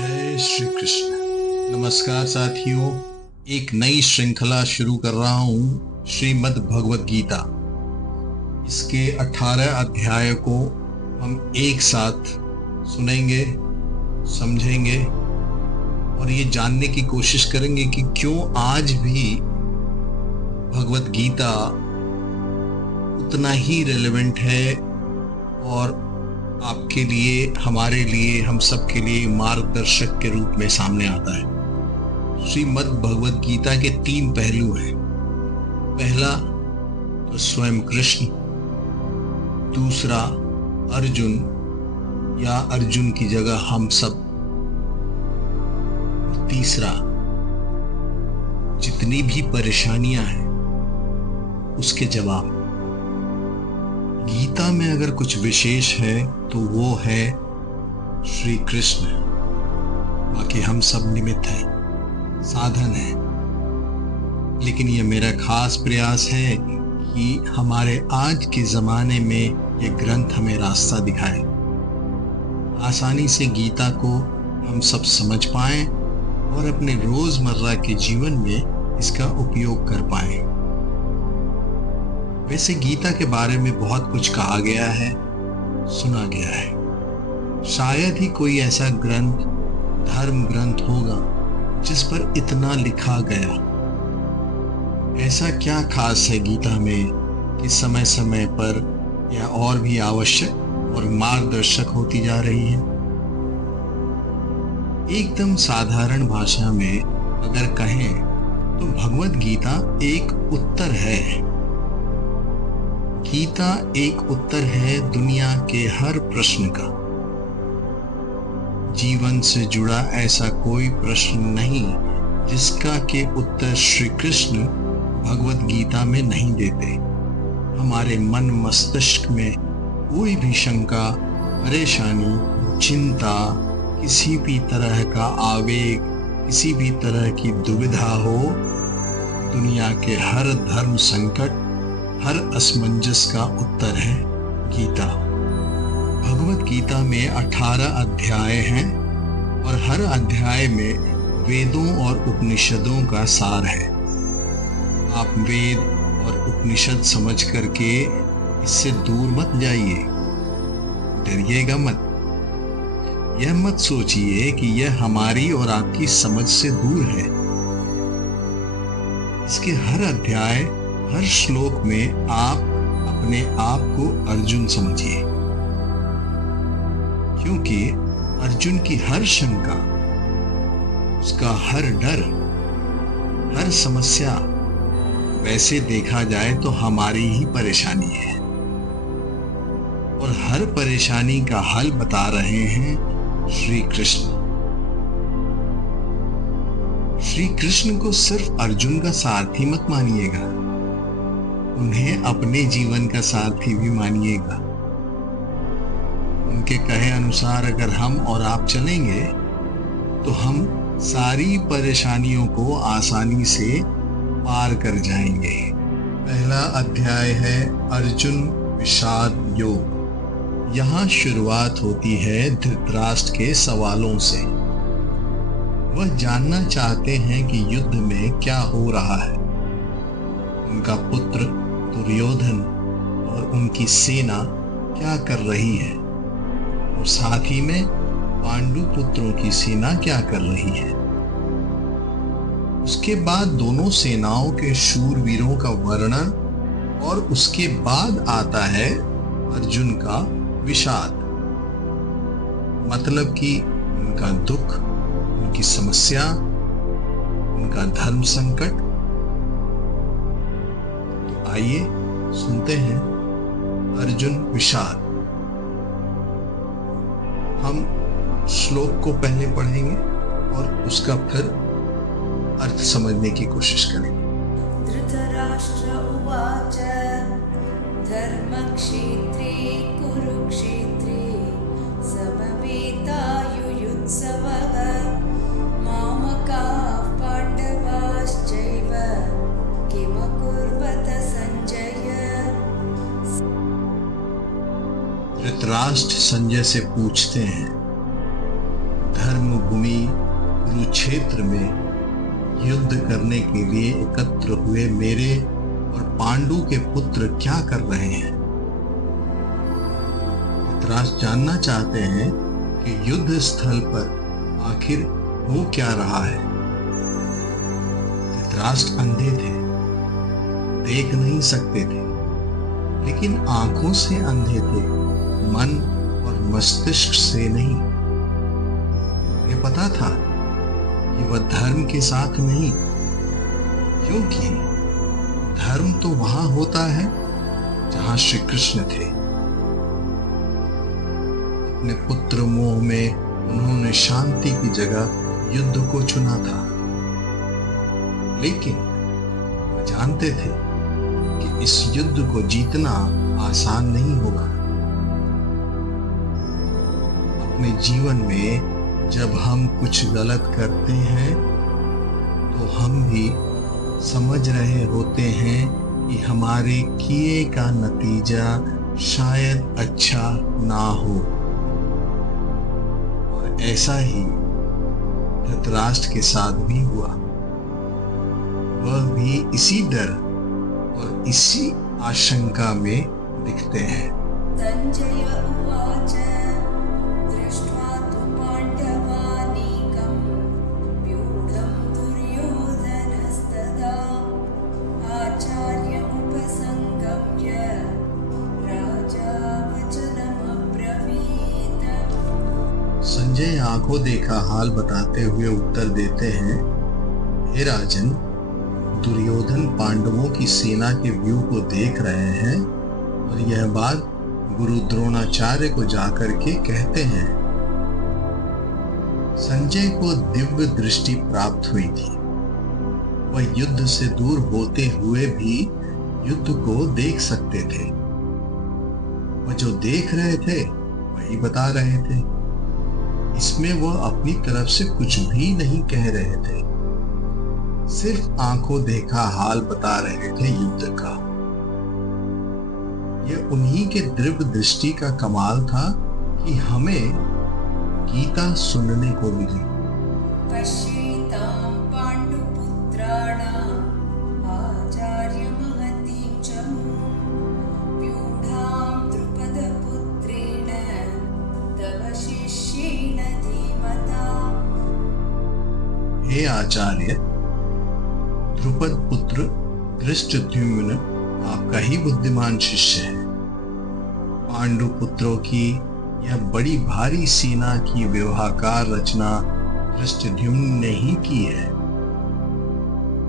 जय श्री कृष्ण। नमस्कार साथियों, एक नई श्रृंखला शुरू कर रहा हूँ श्रीमद् भगवत गीता। इसके 18 अध्याय को हम एक साथ सुनेंगे, समझेंगे और ये जानने की कोशिश करेंगे कि क्यों आज भी भगवत गीता उतना ही रेलेवेंट है और आपके लिए, हमारे लिए, हम सब के लिए मार्गदर्शक के रूप में सामने आता है। श्रीमद् भगवत गीता के 3 पहलू हैं। पहला तो स्वयं कृष्ण, दूसरा अर्जुन या अर्जुन की जगह हम सब, और तीसरा जितनी भी परेशानियां हैं उसके जवाब। गीता में अगर कुछ विशेष है तो वो है श्री कृष्ण, बाकी हम सब निमित्त हैं, साधन है। लेकिन ये मेरा खास प्रयास है कि हमारे आज के ज़माने में ये ग्रंथ हमें रास्ता दिखाए, आसानी से गीता को हम सब समझ पाएं और अपने रोज़मर्रा के जीवन में इसका उपयोग कर पाएं। वैसे गीता के बारे में बहुत कुछ कहा गया है, सुना गया है। शायद ही कोई ऐसा ग्रंथ, धर्म ग्रंथ होगा जिस पर इतना लिखा गया। ऐसा क्या खास है गीता में कि समय समय पर यह और भी आवश्यक और मार्गदर्शक होती जा रही है। एकदम साधारण भाषा में अगर कहें तो भगवत गीता एक उत्तर है। गीता एक उत्तर है दुनिया के हर प्रश्न का। जीवन से जुड़ा ऐसा कोई प्रश्न नहीं जिसका के उत्तर श्री कृष्ण भगवत गीता में नहीं देते। हमारे मन मस्तिष्क में कोई भी शंका, परेशानी, चिंता, किसी भी तरह का आवेग, किसी भी तरह की दुविधा हो, दुनिया के हर धर्म संकट, हर असमंजस का उत्तर है गीता। भगवत गीता में 18 अध्याय हैं और हर अध्याय में वेदों और उपनिषदों का सार है। आप वेद और उपनिषद समझ करके इससे दूर मत जाइए, डरिएगा मत। यह मत सोचिए कि यह हमारी और आपकी समझ से दूर है। इसके हर अध्याय, हर श्लोक में आप अपने आप को अर्जुन समझिए, क्योंकि अर्जुन की हर शंका, उसका हर डर, हर समस्या वैसे देखा जाए तो हमारी ही परेशानी है और हर परेशानी का हल बता रहे हैं श्री कृष्ण। श्री कृष्ण को सिर्फ अर्जुन का सारथी मत मानिएगा, उन्हें अपने जीवन का सारथी भी मानिएगा। उनके कहे अनुसार अगर हम और आप चलेंगे तो हम सारी परेशानियों को आसानी से पार कर जाएंगे। पहला अध्याय है अर्जुन विषाद योग। यहाँ शुरुआत होती है धृतराष्ट्र के सवालों से। वह जानना चाहते हैं कि युद्ध में क्या हो रहा है। उनका पुत्र दुर्योधन और उनकी सेना क्या कर रही है और साथ ही में पांडु पुत्रों की सेना क्या कर रही है। उसके बाद दोनों सेनाओं के शूरवीरों का वर्णन और उसके बाद आता है अर्जुन का विषाद, मतलब कि उनका दुख, उनकी समस्या, उनका धर्म संकट। आइए सुनते हैं अर्जुन विषाद। हम श्लोक को पहले पढ़ेंगे और उसका फिर अर्थ समझने की कोशिश करेंगे। धृतराष्ट्र उवाच धर्मक्षेत्रे कुरुक्षेत्रे समवेतायुयुत्सवः मामकाः पाण्डवाश्चैव किमकुर्वत संजय। धृतराष्ट्र संजय से पूछते हैं, धर्म भूमि कुरुक्षेत्र में युद्ध करने के लिए एकत्र हुए मेरे और पांडु के पुत्र क्या कर रहे हैं? धृतराष्ट्र जानना चाहते हैं कि युद्ध स्थल पर आखिर हो क्या रहा है। धृतराष्ट्र अंधे थे, देख नहीं सकते थे, लेकिन आंखों से अंधे थे, मन और मस्तिष्क से नहीं। उन्हें पता था कि वह धर्म के साथ नहीं, क्योंकि धर्म तो वहां होता है जहां श्री कृष्ण थे। अपने पुत्र मोह में उन्होंने शांति की जगह युद्ध को चुना था, लेकिन वह जानते थे कि इस युद्ध को जीतना आसान नहीं होगा। अपने जीवन में जब हम कुछ गलत करते हैं तो हम भी समझ रहे होते हैं कि हमारे किए का नतीजा शायद अच्छा ना हो। और ऐसा ही धृतराष्ट्र के साथ भी हुआ। वह भी इसी डर और इसी आशंका में दिखते हैं। संजय उवाच दृष्ट्वा तु पाण्डवानीकं व्यूढं दुर्योधनस्तदा आचार्यमुपसंगम्य राजा वचनमब्रवीत्। संजय आंखों देखा हाल बताते हुए उत्तर देते हैं, हे राजन, दुर्योधन पांडवों की सेना के व्यू को देख रहे हैं और यह बात गुरु द्रोणाचार्य को जाकर के कहते हैं। संजय को दिव्य दृष्टि प्राप्त हुई थी। वह युद्ध से दूर होते हुए भी युद्ध को देख सकते थे। वह जो देख रहे थे वही बता रहे थे। इसमें वह अपनी तरफ से कुछ भी नहीं कह रहे थे, सिर्फ आंखों देखा हाल बता रहे थे युद्ध का। यह उन्हीं के दिव्य दृष्टि का कमाल था कि हमें गीता सुनने को मिली। पश्येतां पाण्डुपुत्राणाम् आचार्यमहतीं च व्यूढां द्रुपदपुत्रेण तव शिष्येण धीमता। हे आचार्य, द्रुपद पुत्र धृष्टद्युम्न आपका ही बुद्धिमान शिष्य है। पांडु पुत्रों की यह बड़ी भारी सेना की व्यूहाकार रचना धृष्टद्युम्न ने ही की है।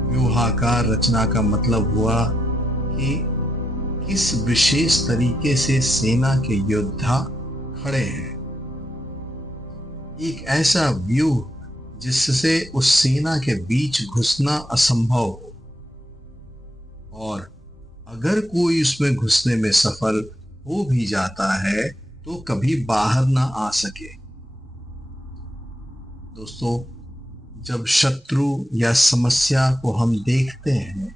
व्यूहाकार रचना का मतलब हुआ कि किस विशेष तरीके से सेना के योद्धा खड़े हैं। एक ऐसा व्यूह जिससे उस सेना के बीच घुसना असंभव हो, और अगर कोई उसमें घुसने में सफल हो भी जाता है तो कभी बाहर ना आ सके। दोस्तों, जब शत्रु या समस्या को हम देखते हैं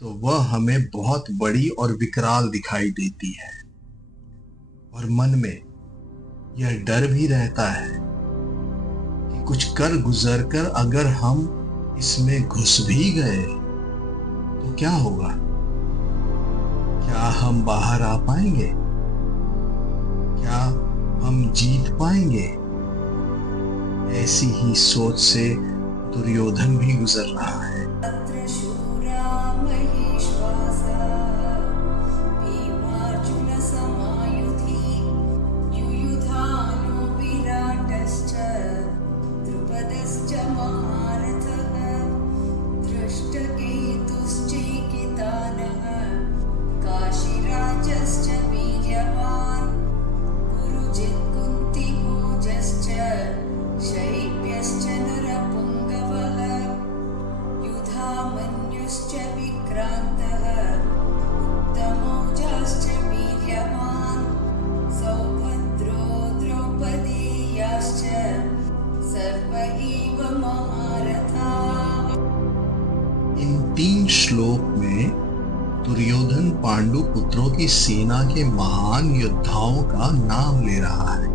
तो वह हमें बहुत बड़ी और विकराल दिखाई देती है, और मन में यह डर भी रहता है कि कुछ कर गुजर कर अगर हम इसमें घुस भी गए तो क्या होगा? क्या हम बाहर आ पाएंगे? क्या हम जीत पाएंगे? ऐसी ही सोच से दुर्योधन भी गुजर रहा है। तत्र शूरा महेश्वासा भीमार्जुन समायुधि युयुधानो विराटश्च द्रुपदश्च महारथः धृष्टकेतुश्चैकितानः काशीराजश्च वीर्यवान् पुरुजित् कुन्तिभोजश्च शैब्यश्च नरपुङ्गवः युधामन्युश्च विक्रान्तः उत्तमौजाश्च वीर्यवान् सौभद्रो द्रौपदेयाश्च सर्व एव महारथाः। इन 3 श्लोक में दुर्योधन पांडु पुत्रों की सेना के महान योद्धाओं का नाम ले रहा है।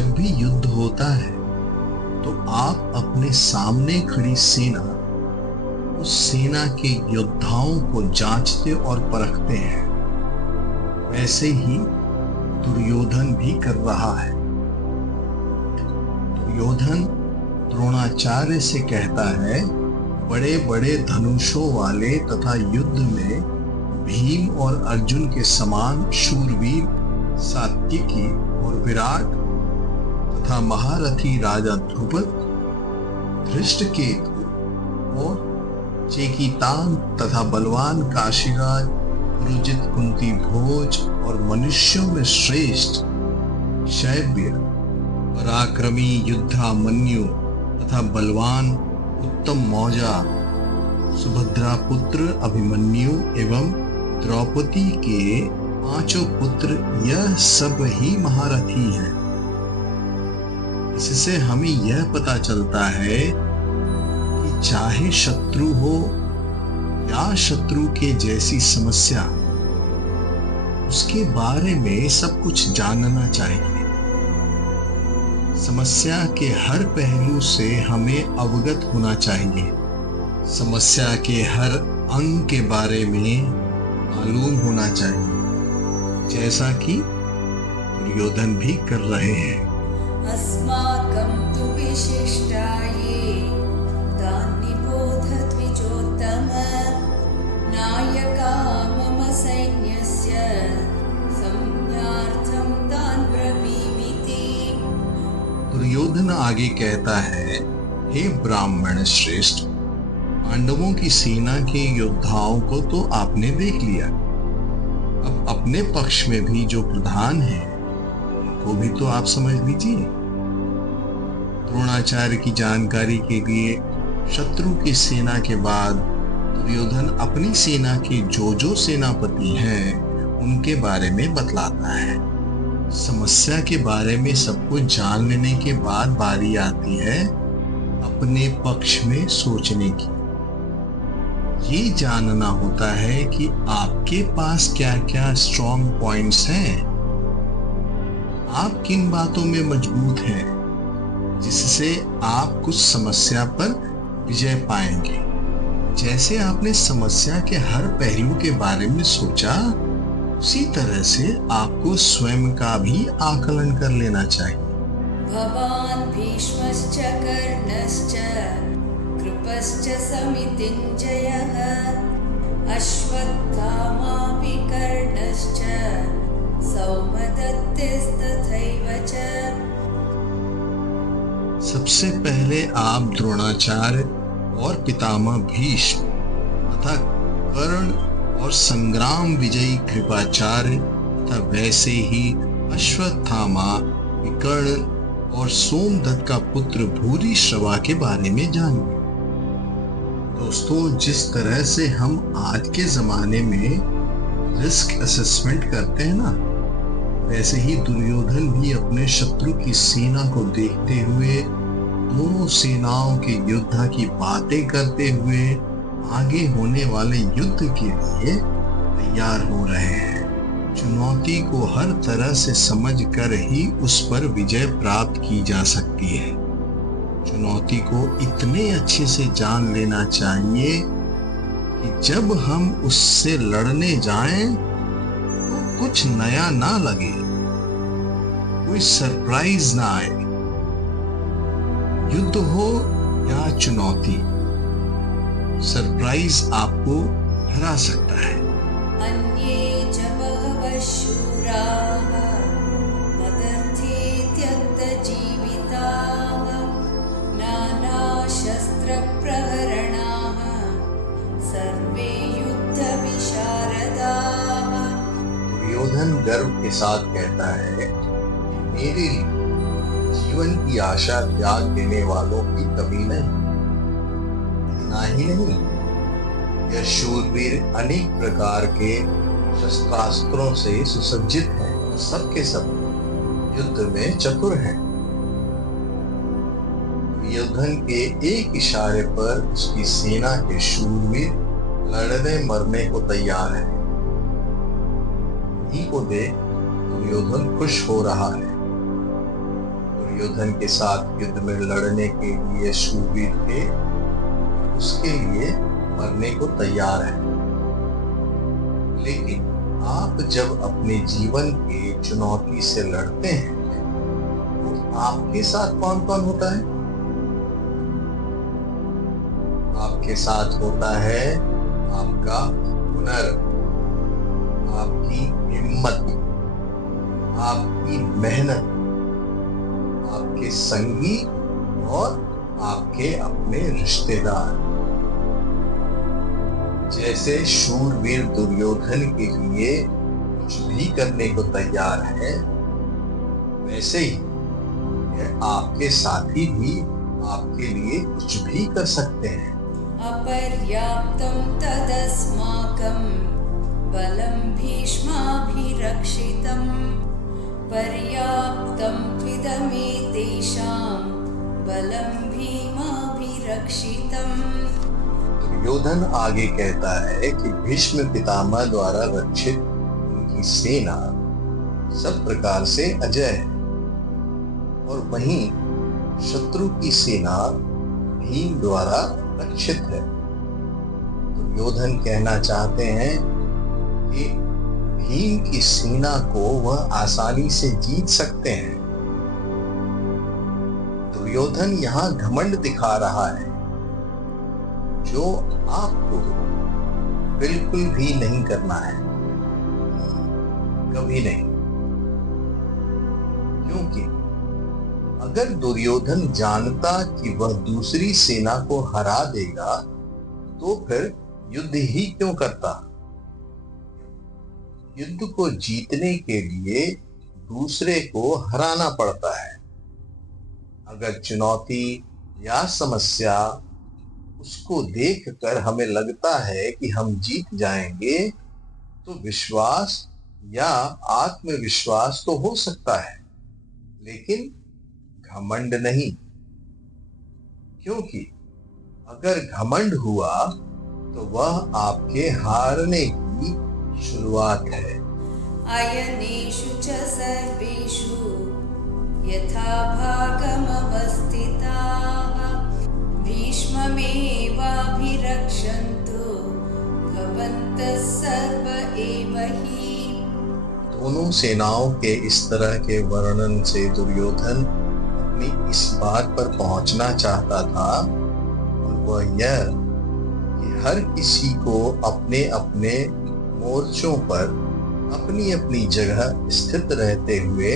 जब भी युद्ध होता है तो आप अपने सामने खड़ी सेना, उस सेना के योद्धाओं को जांचते और परखते हैं। वैसे ही दुर्योधन भी कर रहा है। दुर्योधन द्रोणाचार्य से कहता है, बड़े बड़े धनुषों वाले तथा युद्ध में भीम और अर्जुन के समान शूरवीर सात्यकी और विराट तथा महारथी राजा ध्रुपद, धृष्टकेतु और चेकितान तथा बलवान काशीराज, पुरुजित कुंती भोज और मनुष्यों में श्रेष्ठ शैव्य, पराक्रमी युद्धामन्यु तथा बलवान उत्तम मौजा, सुभद्रा पुत्र अभिमन्यु एवं द्रौपदी के 5 पुत्र, यह सब ही महारथी हैं। इससे हमें यह पता चलता है कि चाहे शत्रु हो या शत्रु के जैसी समस्या, उसके बारे में सब कुछ जानना चाहिए। समस्या के हर पहलू से हमें अवगत होना चाहिए। समस्या के हर अंग के बारे में मालूम होना चाहिए, जैसा कि दुर्योधन भी कर रहे हैं। अस्माकं तु विशिष्टाये तान्निबोध द्विजोत्तम, नायका मम सैन्यस्य संज्ञार्थं तान् ब्रवीमीति। दुर्योधन आगे कहता है, हे ब्राह्मण श्रेष्ठ, पांडवों की सेना के योद्धाओं को तो आपने देख लिया, अब अपने पक्ष में भी जो प्रधान है उनको भी तो आप समझ लीजिए। द्रोणाचार्य की जानकारी के लिए शत्रु की सेना के बाद दुर्योधन अपनी सेना के जो सेनापति हैं उनके बारे में बतलाता है। समस्या के बारे में सब कुछ जान लेने के बाद बारी आती है अपने पक्ष में सोचने की। ये जानना होता है कि आपके पास क्या क्या स्ट्रॉन्ग पॉइंट्स हैं, आप किन बातों में मजबूत हैं, जिससे आप कुछ समस्या पर विजय पाएंगे। जैसे आपने समस्या के हर पहलू के बारे में सोचा, उसी तरह से आपको स्वयं का भी आकलन कर लेना चाहिए। भवान् भीष्मश्च कर्णश्च कृपश्च समितिञ्जयः अश्वत्थामा विकर्णश्च सौमदत्तिस्तथैव च। सबसे पहले आप द्रोणाचार्य और पितामह भीष्म तथा कर्ण और संग्राम विजयी कृपाचार्य तथा वैसे ही अश्वत्थामा, विकर्ण और सोमदत्त का पुत्र भूरिश्रवा के बारे में जानिए। दोस्तों, जिस तरह से हम आज के जमाने में रिस्क असेसमेंट करते हैं ना, वैसे ही दुर्योधन भी अपने शत्रु की सेना को देखते हुए, दोनों सेनाओं के युद्ध की बातें करते हुए आगे होने वाले युद्ध के लिए तैयार हो रहे हैं। चुनौती को हर तरह से समझकर ही उस पर विजय प्राप्त की जा सकती है। चुनौती को इतने अच्छे से जान लेना चाहिए कि जब हम उससे लड़ने जाएं तो कुछ नया ना लगे, कोई सरप्राइज ना आए। युद्ध हो या चुनौती, सरप्राइज आपको हरा सकता है। अन्ये च बहवः शूराः मदर्थे त्यक्तजीविताः नानाशस्त्रप्रहरणाः सर्वे युद्धविशारदाः। दुर्योधन गर्व के साथ कहता है, मेरे लिए जीवन की आशा त्याग देने वालों की कमी नहीं। इतना ही नहीं, यह शूरवीर अनेक प्रकार के शस्त्रास्त्रों से सुसज्जित हैं, सबके सब युद्ध में चतुर हैं। दुर्योधन के एक इशारे पर उसकी सेना के शूरवीर लड़ने मरने को तैयार हैं। इन्हीं को देख दुर्योधन खुश हो रहा है। दुर्योधन के साथ युद्ध में लड़ने के लिए शूरवीर थे, उसके लिए मरने को तैयार है। लेकिन आप जब अपने जीवन के चुनौती से लड़ते हैं तो आपके साथ कौन कौन होता है? आपके साथ होता है आपका हुनर, आपकी हिम्मत, आपकी मेहनत, आपके संगी और आपके अपने रिश्तेदार। जैसे शूरवीर दुर्योधन के लिए कुछ भी करने को तैयार है, वैसे ही यह आपके साथी भी आपके लिए कुछ भी कर सकते हैं। अपर्याप्तं तदस्माकं बलं भीष्माभिरक्षितं पर्याप्तं त्विदमेतेषां बलं भीमाभिरक्षितम्। दुर्योधन आगे कहता है कि भीष्म पितामह द्वारा रक्षित उनकी सेना सब प्रकार से अजय है, और वहीं शत्रु की सेना भीम द्वारा रक्षित है। दुर्योधन कहना चाहते हैं कि भीम की सेना को वह आसानी से जीत सकते हैं। दुर्योधन यहाँ घमंड दिखा रहा है, जो आपको बिल्कुल भी नहीं करना है, कभी नहीं। क्योंकि अगर दुर्योधन जानता कि वह दूसरी सेना को हरा देगा तो फिर युद्ध ही क्यों करता? युद्ध को जीतने के लिए दूसरे को हराना पड़ता है। अगर चुनौती या समस्या उसको देखकर हमें लगता है कि हम जीत जाएंगे, तो विश्वास या आत्मविश्वास तो हो सकता है, लेकिन घमंड नहीं। क्योंकि अगर घमंड हुआ तो वह आपके हारने की शुरुआत है। अयनेषु च सर्वेषु यथा भागमवस्थिताः भीष्ममेवाभिरक्षन्तु भवन्तः सर्व एव हि। दोनों सेनाओं के इस तरह के वर्णन से दुर्योधन अपनी इस बात पर पहुंचना चाहता था, और वह यह कि हर किसी को अपने अपने मोर्चों पर अपनी अपनी जगह स्थित रहते हुए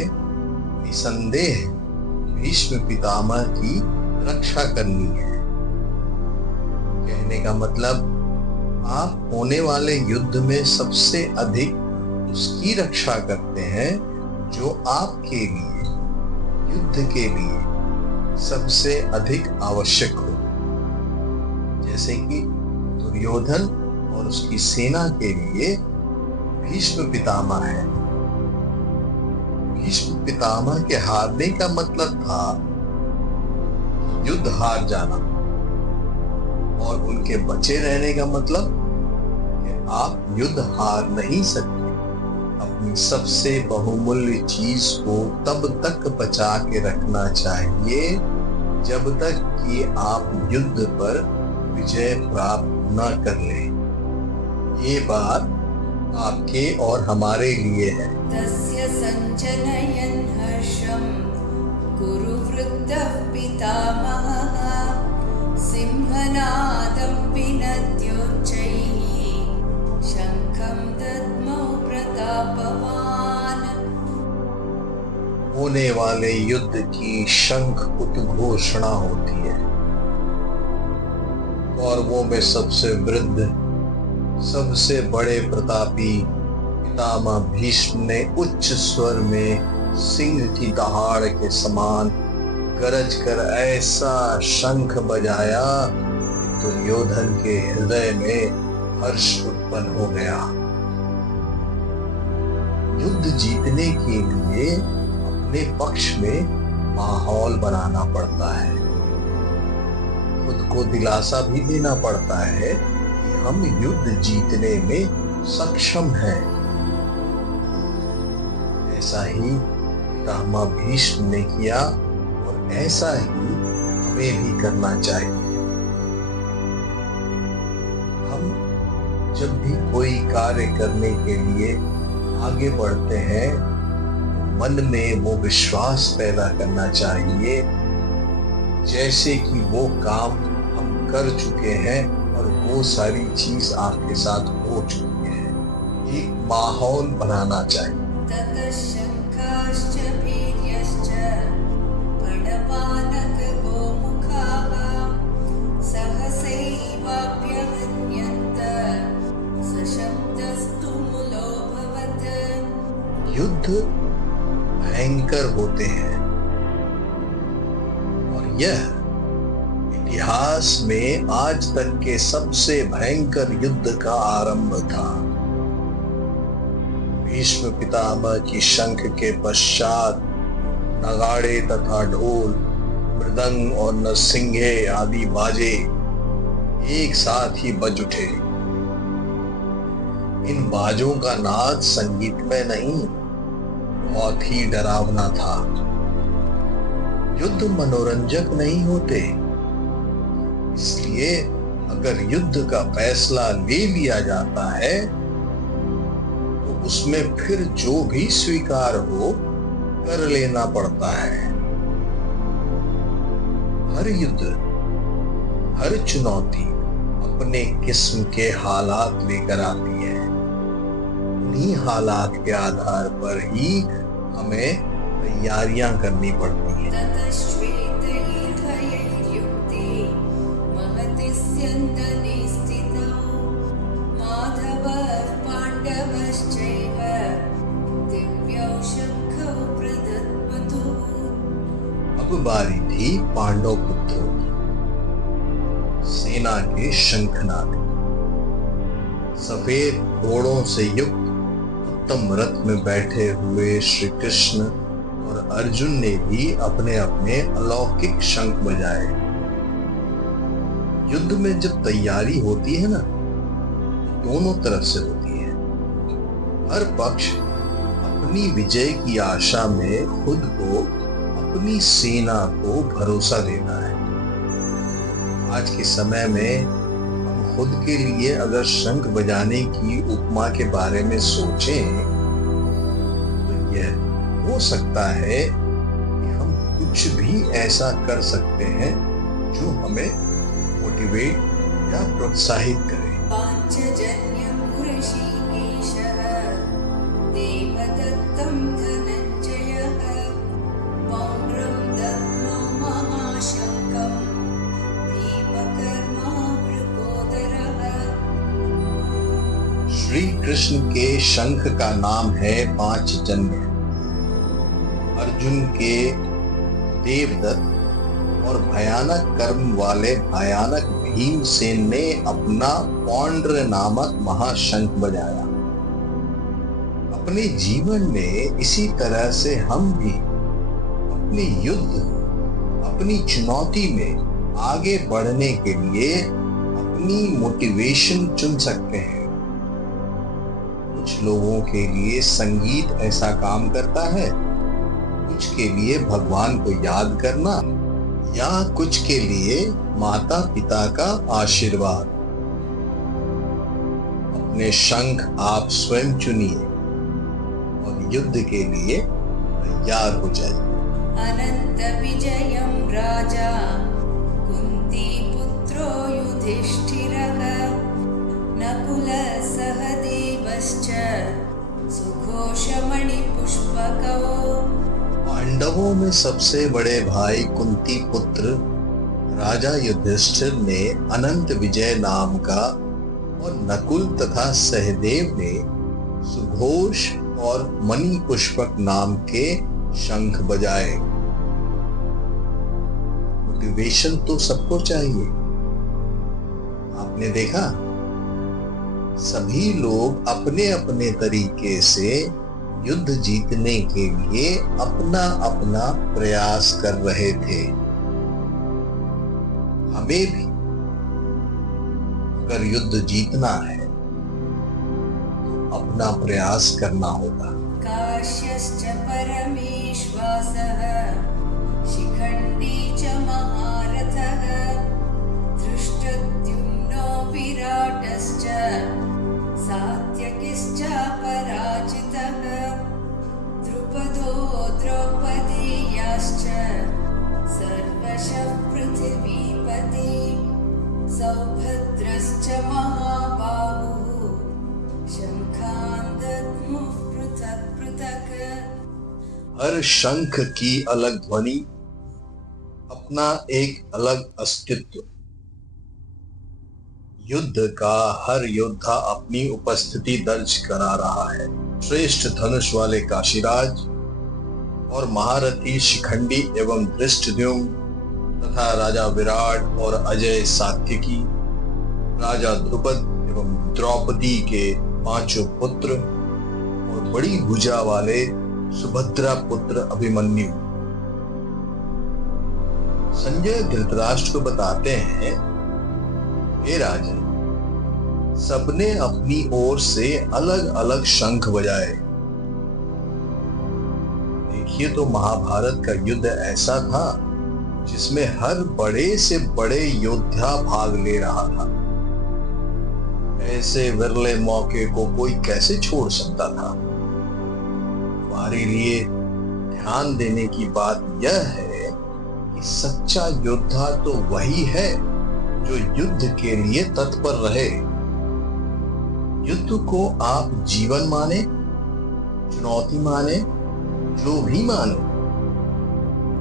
निसंदेह भीष्म पितामह की रक्षा करनी है। कहने का मतलब, आप होने वाले युद्ध में सबसे अधिक उसकी रक्षा करते हैं जो आपके लिए युद्ध के लिए सबसे अधिक आवश्यक हो। जैसे कि दुर्योधन और उसकी सेना के लिए भीष्म पितामह है। भीष्म पितामह के हारने का मतलब था युद्ध हार जाना, और उनके बचे रहने का मतलब कि आप युद्ध हार नहीं सकते। अपनी सबसे बहुमूल्य चीज को तब तक बचा के रखना चाहिए जब तक कि आप युद्ध पर विजय प्राप्त न कर लें। ये बात आपके और हमारे लिए है। तस्य सञ्जनयन् हर्षं कुरु वृद्धः पितामहः सिंहनादं विनद्योच्चैः शङ्खं दद्मौ प्रतापवान्। होने वाले युद्ध की शंख उद्घोषणा होती है। कौरवों में सबसे वृद्ध, सबसे बड़े प्रतापी पितामह भीष्म ने उच्च स्वर में सिंह की दहाड़ के समान गरज कर ऐसा शंख बजाया कि दुर्योधन के हृदय में हर्ष उत्पन्न हो गया। युद्ध जीतने के लिए अपने पक्ष में माहौल बनाना पड़ता है, खुद को दिलासा भी देना पड़ता है कि हम युद्ध जीतने में सक्षम हैं। ऐसा ही पितामह भीष्म ने किया ऐसा ही हमें भी करना चाहिए। हम जब भी कोई कार्य करने के लिए आगे बढ़ते हैं, मन में वो विश्वास पैदा करना चाहिए जैसे कि वो काम हम कर चुके हैं और वो सारी चीज आपके साथ हो चुकी है। एक माहौल बनाना चाहिए। ततः शङ्खाश्च भीर्यश्च प्रणवानकगोमुखाः सहसैवाभ्यहन्यन्त सशब्दस्तु मुलोऽभवत्। युद्ध भयंकर होते हैं और यह इतिहास में आज तक के सबसे भयंकर युद्ध का आरंभ था। भीष्म पितामह की शंख के पश्चात नगाड़े तथा ढोल, मृदंग और नरसिंगे आदि बाजे एक साथ ही बज उठे। इन बाजों का नाद संगीतमय नहीं, बहुत ही डरावना था। युद्ध मनोरंजक नहीं होते, इसलिए अगर युद्ध का फैसला ले लिया जाता है तो उसमें फिर जो भी स्वीकार हो कर लेना पड़ता है। हर युद्ध, हर चुनौती अपने किस्म के हालात लेकर आती है। उन्हीं हालात के आधार पर ही हमें तैयारियां करनी पड़ती हैं। ततः श्वेतैर्हयैर्युक्ते महति स्यन्दने स्थितौ माधवः पाण्डवश्चैव दिव्यौ शङ्खौ प्रदद्मतुः। अब बारी थी पांडव पुत्रों की। सेना के शंखनाद, सफेद घोड़ों से युक्त उत्तम रथ में बैठे हुए श्री कृष्ण और अर्जुन ने भी अपने अपने अलौकिक शंख बजाए। युद्ध में जब तैयारी होती है ना, दोनों तरफ से होती है। हर पक्ष अपनी विजय की आशा में खुद को, अपनी सेना को भरोसा देता है। आज के समय में हम खुद के लिए अगर शंख बजाने की उपमा के बारे में सोचें तो यह हो सकता है कि हम कुछ भी ऐसा कर सकते हैं जो हमें मोटिवेट या प्रोत्साहित करे। पाञ्चजन्यं ऋषिकेशः देवदत्तं धनञ्जयः पौण्ड्रं दद्मो महाशङ्खं भीमकर्मा वृकोदरः। श्री कृष्ण के शंख का नाम है पांचजन्य। अर्जुन के देवदत्त और भयानक कर्म वाले भयानक भीमसेन ने अपना पौंड्र नामक महाशंख बजाया। अपने जीवन में इसी तरह से हम भी अपने युद्ध, अपनी चुनौती में आगे बढ़ने के लिए अपनी मोटिवेशन चुन सकते हैं। कुछ लोगों के लिए संगीत ऐसा काम करता है, कुछ के लिए भगवान को याद करना, या कुछ के लिए माता पिता का आशीर्वाद। अपने शंख आप स्वयं चुनिए और युद्ध के लिए तैयार हो जाइए। अनंत विजयं राजा कुन्तीपुत्रो युधिष्ठिरः नकुलः सहदेवश्च सुघोषमणिपुष्पकौ। पांडवों में सबसे बड़े भाई कुंती पुत्र राजा युधिष्ठिर ने अनंत विजय नाम का और नकुल तथा सहदेव ने सुघोष और मणि पुष्पक नाम के शंख बजाए। मोटिवेशन तो सबको चाहिए। आपने देखा, सभी लोग अपने अपने तरीके से युद्ध जीतने के लिए अपना अपना प्रयास कर रहे थे। हमें भी अगर युद्ध जीतना है तो अपना प्रयास करना होगा। काश्यश्च परमेश्वासः शिखण्डी हर शंख की अलग ध्वनि, अपना एक अलग अस्तित्व। युद्ध का हर योद्धा अपनी उपस्थिति दर्ज करा रहा है। श्रेष्ठ धनुष वाले काशीराज और महारथी शिखंडी एवं धृष्टद्युम्न तथा राजा विराट और अजय सात्यकी, राजा द्रुपद एवं द्रौपदी के 5 पुत्र और बड़ी भुजा वाले सुभद्रा पुत्र अभिमन्यु। संजय धृतराष्ट्र को बताते हैं, हे राजन, सबने अपनी ओर से अलग अलग शंख बजाए। देखिए तो महाभारत का युद्ध ऐसा था जिसमें हर बड़े से बड़े योद्धा भाग ले रहा था। ऐसे विरले मौके को कोई कैसे छोड़ सकता था। हमारे लिए ध्यान देने की बात यह है कि सच्चा योद्धा तो वही है जो युद्ध के लिए तत्पर रहे। युद्ध को आप जीवन माने, चुनौती माने, जो भी माने,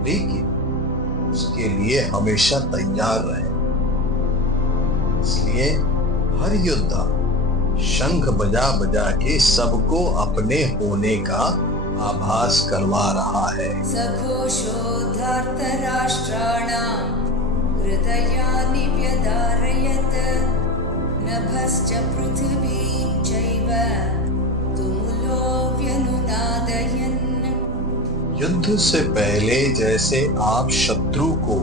लेकिन उसके लिए हमेशा तैयार रहे। इसलिए हर योद्धा शंख बजा बजा के सबको अपने होने का आभास करवा रहा है। सघोषो धार्तराष्ट्राणां हृदयानि व्यधारयत् नभश्च पृथिवीं चैव तुमुलो व्यनुनादयन्। युद्ध से पहले जैसे आप शत्रु को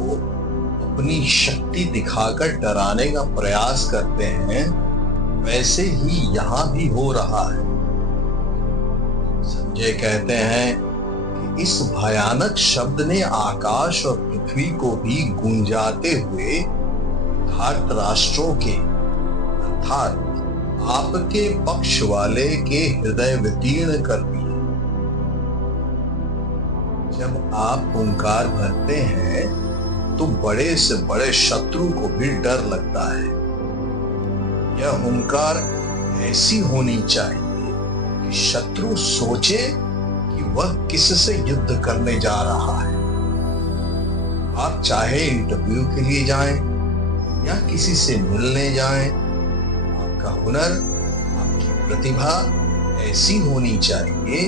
अपनी शक्ति दिखाकर डराने का प्रयास करते हैं, वैसे ही यहाँ भी हो रहा है। संजय कहते हैं कि इस भयानक शब्द ने आकाश और पृथ्वी को भी गूंजाते हुए धार्तराष्ट्रों के अर्थात आपके पक्ष वाले के हृदय विदीर्ण कर दिए। जब आप हुंकार भरते हैं तो बड़े से बड़े शत्रु को भी डर लगता है। यह हुंकार ऐसी होनी चाहिए कि शत्रु सोचे कि वह किससे युद्ध करने जा रहा है। आप चाहे इंटरव्यू के लिए जाएं या किसी से मिलने जाएं, आपका हुनर, आपकी प्रतिभा ऐसी होनी चाहिए कि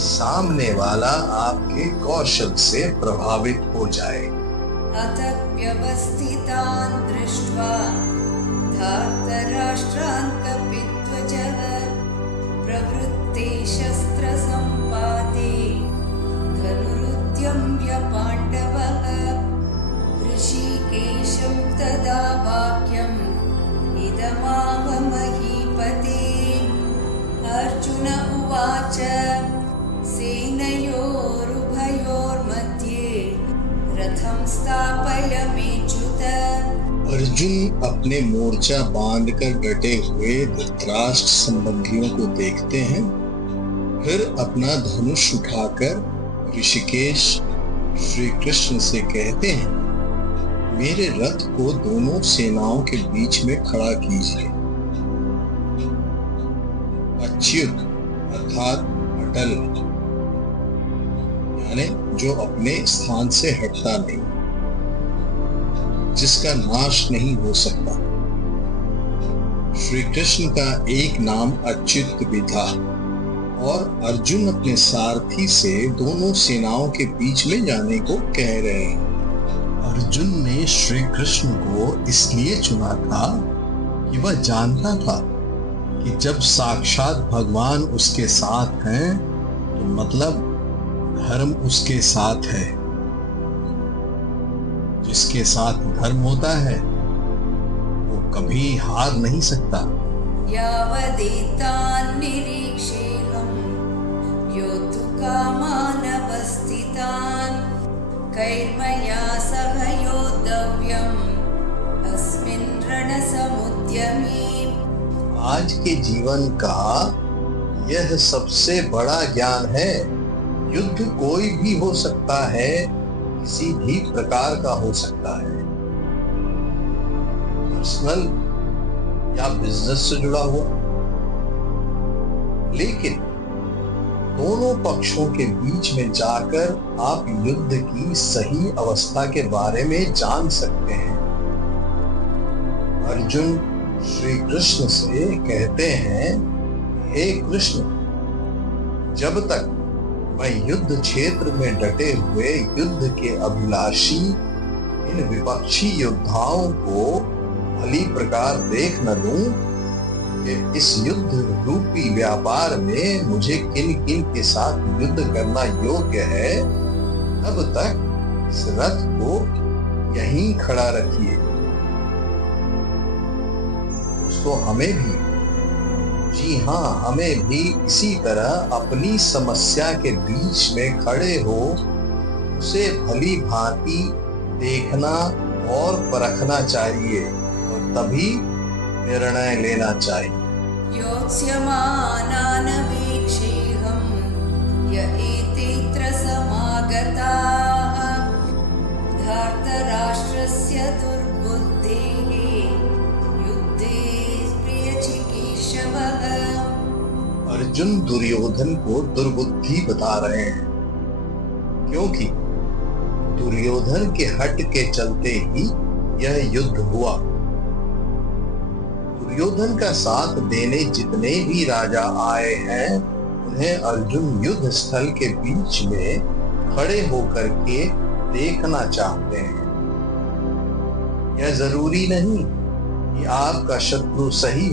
सामने वाला आपके कौशल से प्रभावित हो जाए। अतः व्यवस्थितान् दृष्ट्वा धार्तराष्ट्रान् कपिध्वजः प्रवृत्ते शस्त्रसम्पाते धनुरुद्यम्य पाण्डवः ऋषिकेशं तदा वाक्यम् इदमाह महीपते। अर्जुन उवाच सेनयोरुभयोर्मध्ये रथं स्थापयाम्युत। अर्जुन अपने मोर्चा बांधकर डटे हुए धृतराष्ट्र संबंधियों को देखते हैं, फिर अपना धनुष उठाकर ऋषिकेश श्री कृष्ण से कहते हैं, मेरे रथ को दोनों सेनाओं के बीच में खड़ा कीजिए। अच्युत अर्थात अटल, यानी जो अपने स्थान से हटता नहीं, जिसका नाश नहीं हो सकता। श्री कृष्ण का एक नाम अच्युत भी था और अर्जुन अपने सारथी से दोनों सेनाओं के बीच में जाने को कह रहे हैं। अर्जुन ने श्री कृष्ण को इसलिए चुना था कि वह जानता था कि जब साक्षात भगवान उसके साथ हैं तो मतलब धर्म उसके साथ है। जिसके साथ धर्म होता है वो कभी हार नहीं सकता। यावदेतान् निरीक्षेऽहं योद्धुकामानवस्थितान् कैर्मया सह योद्धव्यम् अस्मिन् रणसमुद्यमे। आज के जीवन का यह सबसे बड़ा ज्ञान है। युद्ध कोई भी हो सकता है, किसी भी प्रकार का हो सकता है, पर्सनल या बिजनेस से जुड़ा हुआ, लेकिन दोनों पक्षों के बीच में जाकर आप युद्ध की सही अवस्था के बारे में जान सकते हैं। अर्जुन श्री कृष्ण से कहते हैं, हे कृष्ण, जब तक मैं युद्ध क्षेत्र में डटे हुए युद्ध के अभिलाषी इन विपक्षी योद्धाओं को भली प्रकार देख न लूं कि इस युद्ध रूपी व्यापार में मुझे किन किन के साथ युद्ध करना योग्य है, तब तक इस रथ को यहीं खड़ा रखिए। दोस्तों, हमें भी, जी हाँ, हमें भी इसी तरह अपनी समस्या के बीच में खड़े हो उसे भली भांति देखना और परखना चाहिए और तभी निर्णय लेना चाहिए। योत्स्यमानान् वीक्षेऽहं य एतेऽत्र समागताः धार्तराष्ट्रस्य दुर्बुद्धेः युद्धे प्रियचिकीर्षवः। अर्जुन दुर्योधन को दुर्बुद्धि बता रहे हैं, क्योंकि दुर्योधन के हट के चलते ही यह युद्ध हुआ। दुर्योधन का साथ देने जितने भी राजा आए हैं, उन्हें अर्जुन युद्ध स्थल के बीच में खड़े होकर के देखना चाहते हैं। यह जरूरी नहीं कि आपका शत्रु सही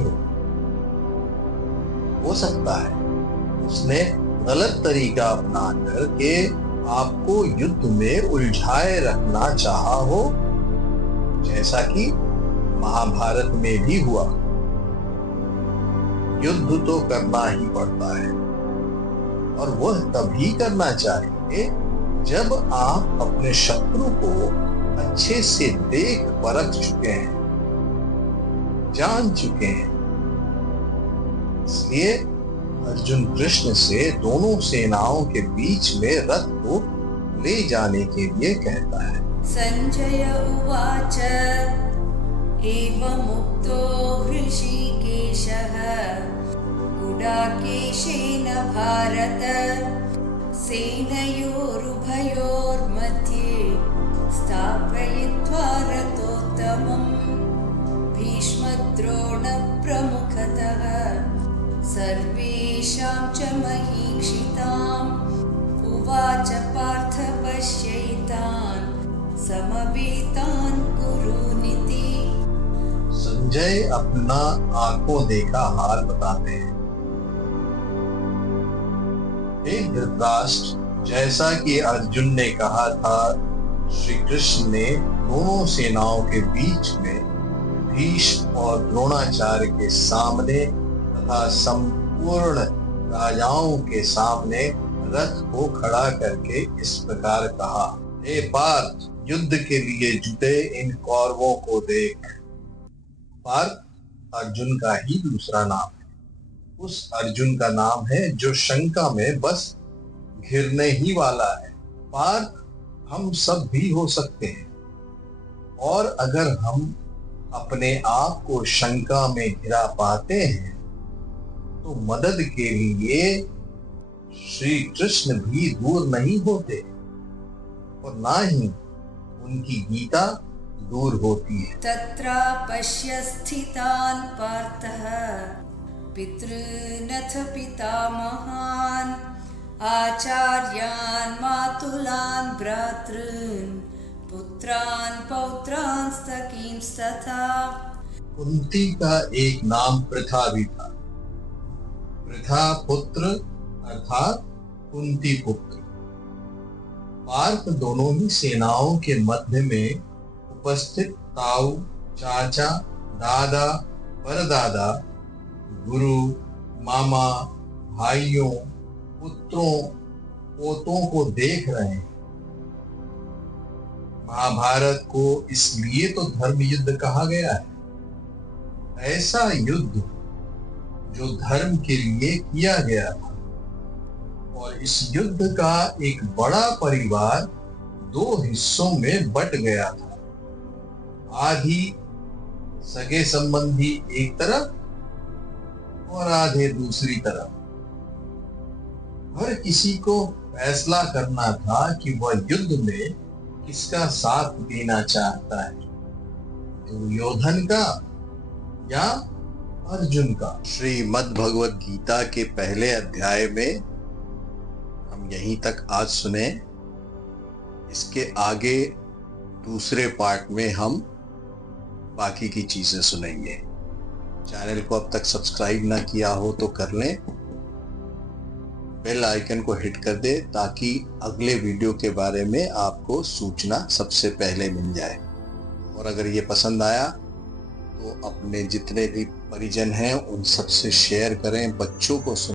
हो सकता है उसने गलत तरीका अपना करके आपको युद्ध में उलझाए रखना चाहा हो, जैसा कि महाभारत में भी हुआ। युद्ध तो करना ही पड़ता है और वह तभी करना चाहिए जब आप अपने शत्रु को अच्छे से देख परख चुके हैं, जान चुके हैं। इसलिए अर्जुन कृष्ण से दोनों सेनाओं के बीच में रथ को ले जाने के लिए कहता है। संजय उवाच एवमुक्तो हृषीकेशः गुडाकेशेन भारत सेनयोरुभयोर्मध्ये स्थापयित्वा रथोत्तमम् भीष्मद्रोणप्रमुखतः सर्वेषां च महीक्षिताम् उवाच पार्थ पश्यैतान् समवेतान् कुरुनिति। संजय अपना आंखों देखा हाल बताते हैं। हे धृतराष्ट्र, जैसा कि अर्जुन ने कहा था, श्री कृष्ण ने दोनों सेनाओं के बीच में भीष्म और द्रोणाचार्य के सामने तथा संपूर्ण राजाओं के सामने रथ को खड़ा करके इस प्रकार कहा, हे पार्थ, युद्ध के लिए जुटे इन कौरवों को देख। पार्थ अर्जुन का ही दूसरा नाम है। उस अर्जुन का नाम है जो शंका में बस घिरने ही वाला है। पार्थ हम सब भी हो सकते हैं, और अगर हम अपने आप को शंका में घिरा पाते हैं तो मदद के लिए श्री कृष्ण भी दूर नहीं होते और ना ही उनकी गीता दूर होती है। तत्र पश्य स्थितान् पार्थः पितॄनथ पितामहान् आचार्यान् मातुलान् भ्रातॄन् पुत्रान् पौत्रान् सखींस्तथा। कुंती का एक नाम पृथा भी था। पृथा पुत्र अर्थात कुंती पुत्र। पार्थ दोनों ही सेनाओं के मध्य में उपस्थित ताऊ, चाचा, दादा, परदादा, गुरु, मामा, भाइयों, पुत्रों, पोतों को देख रहे हैं। महाभारत को इसलिए तो धर्म युद्ध कहा गया है। ऐसा युद्ध जो धर्म के लिए किया गया था, और इस युद्ध का एक बड़ा परिवार दो हिस्सों में बट गया था। आधी सगे संबंधी एक तरफ और आधे दूसरी तरफ। हर किसी को फैसला करना था कि वह युद्ध में किसका साथ देना चाहता है, दुर्योधन का या अर्जुन का। श्रीमद् भगवद गीता के पहले अध्याय में हम यहीं तक आज सुने। इसके आगे दूसरे पार्ट में हम बाकी की चीजें सुनेंगे। चैनल को अब तक सब्सक्राइब ना किया हो तो कर लें, बेल आइकन को हिट कर दे ताकि अगले वीडियो के बारे में आपको सूचना सबसे पहले मिल जाए। और अगर ये पसंद आया तो अपने जितने भी परिजन हैं उन सबसे शेयर करें, बच्चों को